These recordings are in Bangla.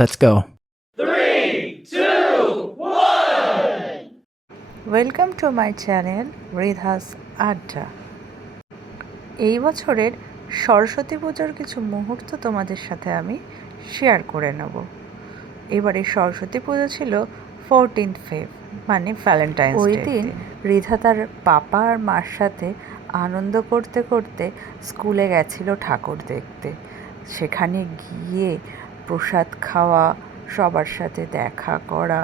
Let's go. 3, 2, 1. Welcome to my channel Ridha's Adda. এই বছরের সরস্বতী পুজোর কিছু মুহূর্ত তোমাদের সাথে আমি শেয়ার করে নেব। এবারে সরস্বতী পুজো ছিল 14th Feb, মানে ভ্যালেন্টাইন্স ডে। ওই দিন রিধা তার পাপা আর মার সাথে আনন্দ করতে করতে স্কুলে গেছিল ঠাকুর দেখতে। সেখানে গিয়ে প্রসাদ খাওয়া, সবার সাথে দেখা করা,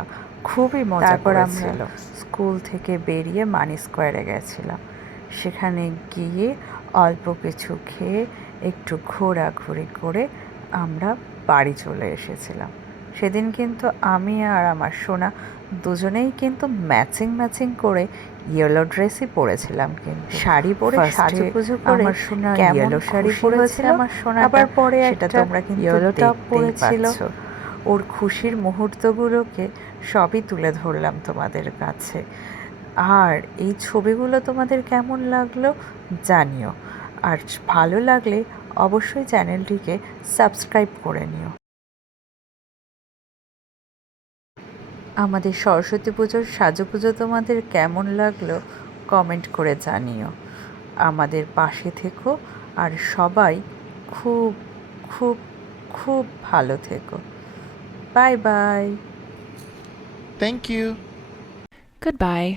খুবই মজা করেছিল। স্কুল থেকে বেরিয়ে মানি স্কোয়ারে গেছিলাম। সেখানে গিয়ে অল্প কিছু খেয়ে একটু ঘোরাঘুরি করে আমরা বাড়ি চলে এসেছিলাম। সেদিন কিন্তু আমি আর আমার সোনা দুজনেই কিন্তু ম্যাচিং করে ইয়েলো ড্রেসই পরেছিলাম, কিন্তু শাড়ি পরে সাজুগুজু করে আমার সোনা ইয়েলো শাড়ি পরেছিল, আমার সোনা আবার পরে সেটা তোমরা কিন্তু ইয়েলো টপ পরেছিল। ওর খুশির মুহূর্তগুলোকে সবই তুলে ধরলাম তোমাদের কাছে। আর এই ছবিগুলো তোমাদের কেমন লাগলো জানিও, আর ভালো লাগলে অবশ্যই চ্যানেলটিকে সাবস্ক্রাইব করে নিও। আমাদের সরস্বতী পুজোর সাজুগুজো তোমাদের কেমন লাগলো কমেন্ট করে জানিও। আমাদের পাশে থেকো আর সবাই খুব খুব খুব ভালো থেকো। Bye bye. Thank you. Goodbye.